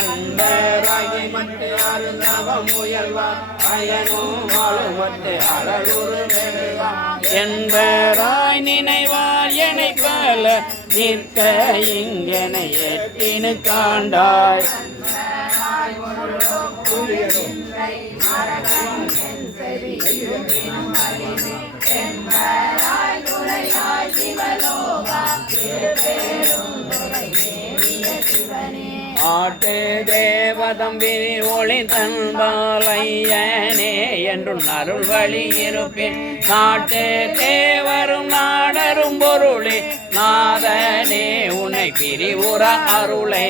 அன்பராகி மட்டு அருந்தவம் முயல்வார் அயனும் வாழுமட்டு அழகுரு வேண்டுவார் என்பராய் நினைவார் என்னை பல நிற்க இங்கனை எட்டினு காண்டாய் ஆட்டு தேவதம் விரி ஒளி தன்பாலையனே என்றும் அருள் வழி இருப்பேன் நாட்டு தேவரும் நாடரும் பொருளே நாதனே உன்னை பிரிவுற அருளே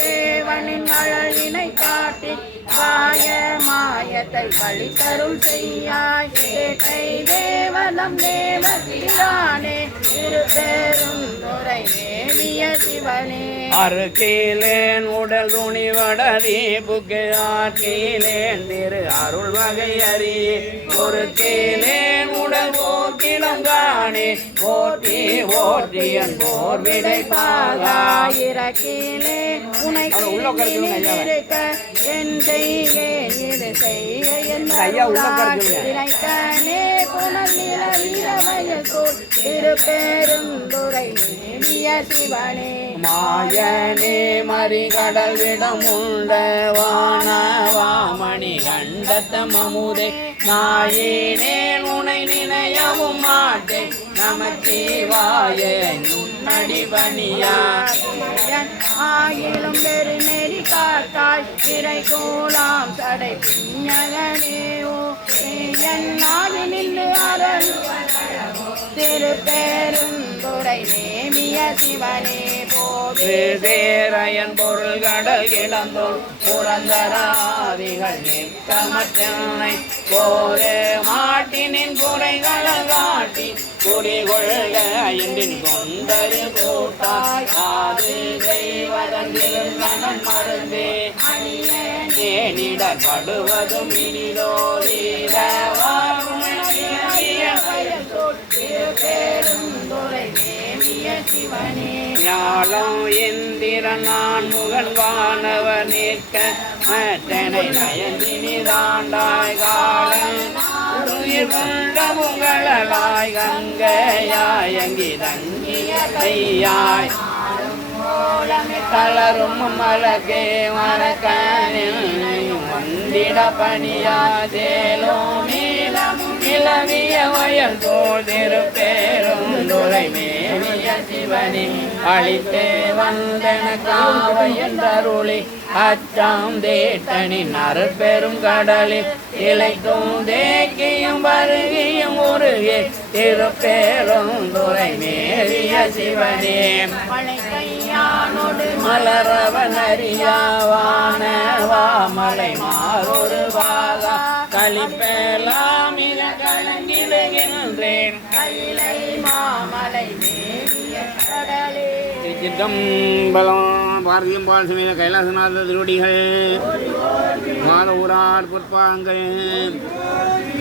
தேவனின் அழகினை காட்டி காய மாயத்தை வழி தரும் செய்யாய் கேட்டை தேவதம் தேவசியானே திருப்பேரும் துறை தேவிய சிவனே அருகிலேன் உடல் துணிவடரி புக்கு ஆற்றிலேன் திரு அருள் வகை அறியே ஒரு கீழேன் உடல் போக்கிலம் காணே போற்றி ஓற்றியன் போர் விடை பாகாயிரக்கிலே உனை இருக்க என் செய்கே இது செய்க என்னே புனல் நிலவிரவயல் திருப்பேரும் துறை நேமிய சிவனே மாயனே மறிகடல் விடம் உண்ட வானவாமணி கண்டத்த மமுதே நாயினே உனை நினையவும் மாட்டேன் நமச்சிவாய நடிபணியா ஆயிலும் பெரு நெறி காட்டாய் திரை கோலாம் சடை பிஞகனேவோ என்னாகி நின்று அரண் திருப்பேரும் துறை நேமிய சிவனே போதேரையன் பொருள் கடல் கிடந்தோள் புரந்தராதிகள் நிற்கமற்றனை போரே மாட்டினின் குறைகளை காட்டி குடிகொள்க ஐந்தின் கொண்டரு கூட்டாய் காது செய்வதன் மனம் மறந்தே தேனிடப்படுவதும் இனிதோதீர ஞாலம் எந்திரன் நான் முகன் வானவர் நிற்க மற்றனை நயந்தினி தாண்டாய் காலம் உங்களலாய் கங்கையாய் அங்கி தங்கிய கையாய் தளரும் மலகே மரக்கனில் வந்திட பணியா சேலோ இளவிய வயல் தோல் திருப்பேரும் துறை மேவிய சிவனே அளித்தே வந்தன காவையருளி அச்சாம் தேட்டனின் அருட்பெரும் கடலில் இலைக்கும் தேக்கியும் வருகியும் உருகே திருப்பேரும் துறை மேவிய சிவனே மலரவன் அறியாவான வாமலை மாறொரு பாகா கலிப்பெல்லாம் கலங்கிடுகின்றேன் கைலை மாமலை மேவிய கடலே சிதம்பலம் பாரதியம் பால் சமய கைலாசநாத திருவடிகள் மாத ஊரார் பொற்பாங்கள்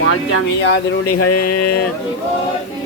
மால்சாமியா திருவடிகள்